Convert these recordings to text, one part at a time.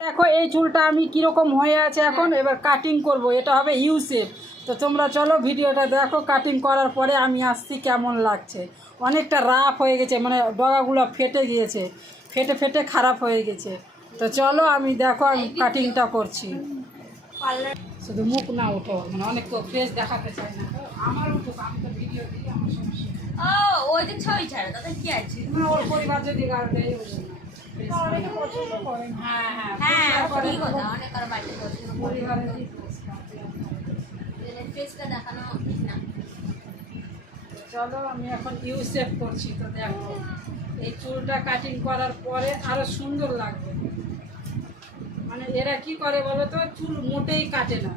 দেখো এই চুলটা আমি কীরকম হয়ে আছে এখন, এবার কাটিং করব, এটা হবে ইউ শেপ। তো তোমরা চলো ভিডিওটা দেখো, কাটিং করার পরে আমি আসছি কেমন লাগছে। অনেকটা রাফ হয়ে গেছে, মানে ডগাগুলো ফেটে গিয়েছে, ফেটে ফেটে খারাপ হয়ে গেছে। তো চলো আমি দেখো আমি কাটিংটা করছি। শুধু মুখ না উঠো, মানে অনেক তো ফ্রেশ দেখাতে চাই না, তো আমার উঠুক, আমি তো ভিডিও দিই, আমার সমস্যা নেই। ওই যে ছবি ছাড়া তাতে কি আছে? ওর পরিবার যদি গাড়বে অনেকে পছন্দ করেন। হ্যাঁ হ্যাঁ, ঠিক কথা, অনেক আর বাড়িতে পছন্দ করে। পরিবারের ফেসটা দেখানো ঠিক না। চলো আমি এখন ইউ শেপ করছি। তো দেখো এই চুলটা কাটিং করার পরে আরো সুন্দর লাগবে। মানে এরা কি করে বলো তো, চুল মোটেই কাটে না,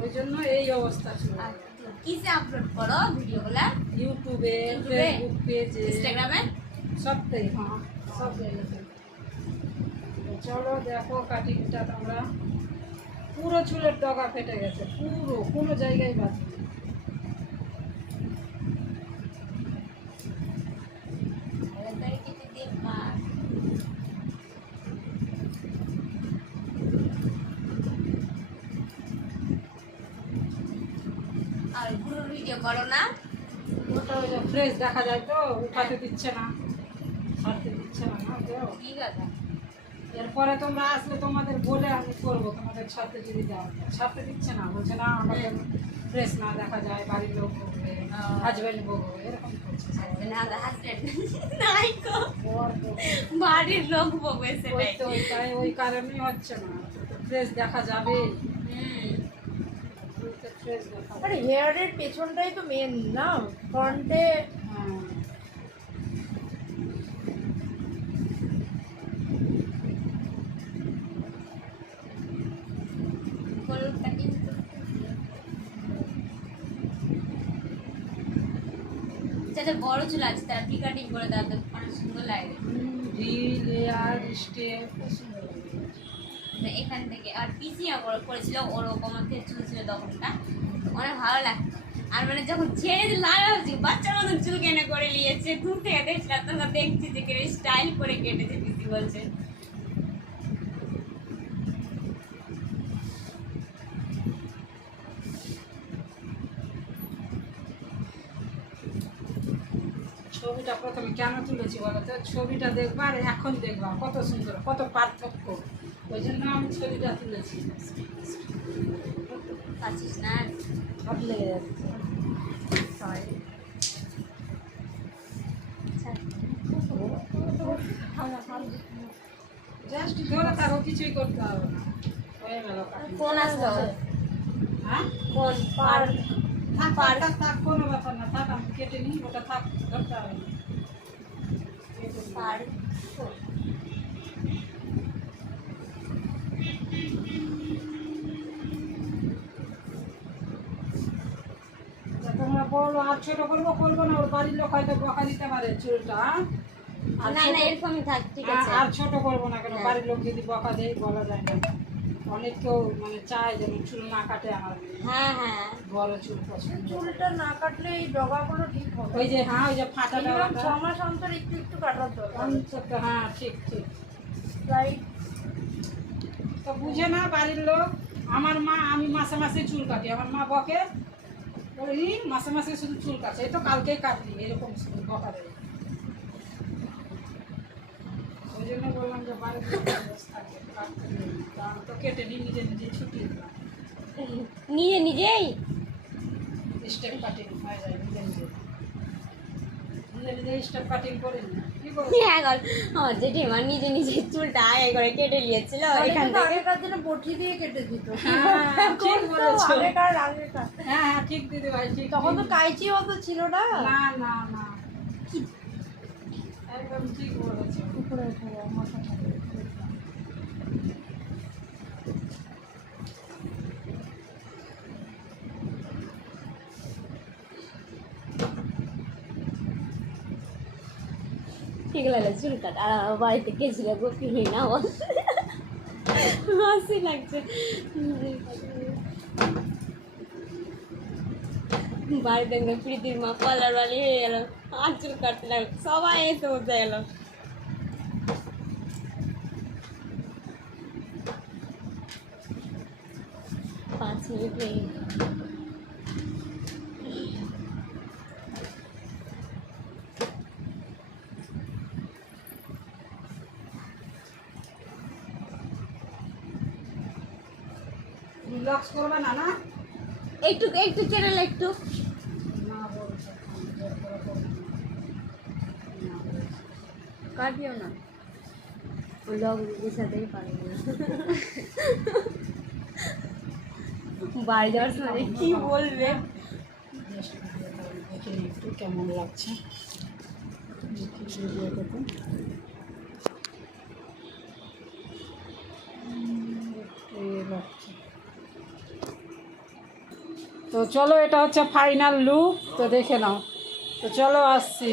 ওই জন্য এই অবস্থা ছিল। কিসে আপলোড করো ভিডিওগুলা? ইউটিউবে, ফেসবুক পেজে, ইনস্টাগ্রামে, সবটাই। হ্যাঁ, সব জায়গাতে। চলো দেখো কাটিংটা তোমরা। পুরো চুলের ডগা ফেটে গেছে, পুরো, কোনো জায়গায় বাকি নেই। আর পুরো ভিডিও করো না? ওটা ওই যে ফ্রেশ দেখা যায়, তো উঠাতে দিচ্ছে না, ছাড়তে দিচ্ছে না, না তো। ঠিক আছে। এরপরে তোমরা আসলে তোমাদের বলে আমি করবো, তোমাদের ছাড়তে যদি দাও, ছাড়তে দিচ্ছে না, বলছে না আমাদের ফ্রেশ না দেখা যায়, বাড়ির লোক বলবে, হাজব্যান্ড বলবে, এরকম করছে সবাই। না হাজবেন্ড নাই গো, বর বলবে। বাড়ির লোক বলবে ওই সেটাই। তো ওইটাই, ওই কারণেই হচ্ছে না, ফ্রেশ দেখা যাবে, ফ্রেশ দেখা আরে যাবে। হেয়ারের পেছনটাই তো মেন না, ফ্রন্টে। হ্যাঁ, ফুল কাটিং যাদের বড় চুল আছে তারা ভি কাটিং করে দেওয়া তো অনেক সুন্দর লাগে। ভি, লেয়ার, স্টেপ, খুব সুন্দর লাগে। তো এখান থেকে আর পিসিয়া করেছিল, ওরকম আমাকে চুল ছিল তখনটা, অনেক ভালো লাগতো। আর মানে যখন ছেড়ে দিল ভাবছি বাচ্চার মতো চুল কেনে করে নিয়েছে, দূর থেকে দেখছিলাম তখন দেখছি যে কেটে স্টাইল করে কেটেছে পিসি বলছে। ছবিটা প্রথমে কেন তুলেছি বলো তো, ছবিটা দেখবা আর এখন দেখবা কত সুন্দর, কত পার্থক্য, ওই জন্য আমি ছবিটা তুলেছি। পাচ্ছিস না আর? হাত লেগে যাচ্ছে। জাস্ট ধরে থাকো, কিছুই করতে হবে না, হয়ে গেল কাটিং। কোন আসলো? হ্যাঁ, কোন পার? থাক থাক থাক থাক, কোনো ব্যাপার না, থাক, আমি কেটে নিই, ওটা থাক, ধরতে হবে না। কেটে নিই। পার তা তোমরা বলো আর ছোট করবো, করবো না, ওর বাড়ির লোক হয়তো বকা দিতে পারে চুলটা। আর না না, ছোট- এরকমই থাক, ঠিক আছে। আর ছোট করবো না কেন, হ্যাঁ। বাড়ির লোক যদি বকা দেয় বলা যায় না। অনেক কেউ মানে চায় যেন চুল না কাটে, আমার মেয়ে। হ্যাঁ হ্যাঁ, বড় চুল পছন্দ। চুলটা না কাটলে এই ডগাগুলো ঠিক হবে। ওই যে, হ্যাঁ, ওই যে ফাটা মিনিমাম ডগাটা। 6 মাস অন্তর একটু একটু কাটার দরকার। অন্তত, হ্যাঁ, ঠিক ঠিক। রাইট। তো বুঝে না বাড়ির লোক। আমার মা, আমি মাসে মাসে চুল কাটি, আমার মা বকে, ওই মাসে মাসে শুধু চুল কাটছে, এই তো কালকেই কাটলি, এরকম শুধু বকা দেয়। ওই জন্য বললাম যে বাড়ির লোক থাকে, কাটতে নেই, তা আমি তো কেটে নিই, নিজে নিজে ছুটিয়ে দিলাম। নিজে নিজেই স্টেপ কাটিং হয়ে যায় নিজে নিজে, নিজে নিজে স্টেপ কাটিং করে নিই। কি বলবো? হ্যাঁ গো, আমার জেঠিমা নিজে নিজে চুলটা আগে করে কেটে নিয়েছিল এখান এখান থেকে থেকে। আগেকার দিনে বটি দিয়ে কেটে দিত। হ্যাঁ, ঠিক বলেছো। আগেকার। হ্যাঁ হ্যাঁ, ঠিক দিদি ভাই, ঠিক। তখন তো ঠিক। কাইচি অত ছিল না। না না না, একদম ঠিক বলেছো। উপরে উঠে মাথা থাকে। এগুলো হলো চুল কাট। আর আমার বাড়িতে গেছিল গোপী না বল, হাসি লাগছে। বাড়িতে প্রীতির মা কলার বালি হয়ে গেল, আর চুল কাটতে লাগলো, সবাই এসে বসে গেল। সেটাই। রিল্যাক্স করবে না না? একটু একটু কেটে একটু না বলছে জোর করে করবে না। না বলছে। কাটিও না, ও লগ গুছাতেই পারে না। বাড়ি যাওয়ার সময় কি বলবে? জাস্ট ভিডিওটা দেখে নিই একটু কেমন লাগছে, দেখি ভিডিওটাতে। একটু ইয়ে লাগছে। তো চলো, এটা হচ্ছে ফাইনাল লুক, তো দেখে নাও। তো চলো আসছি।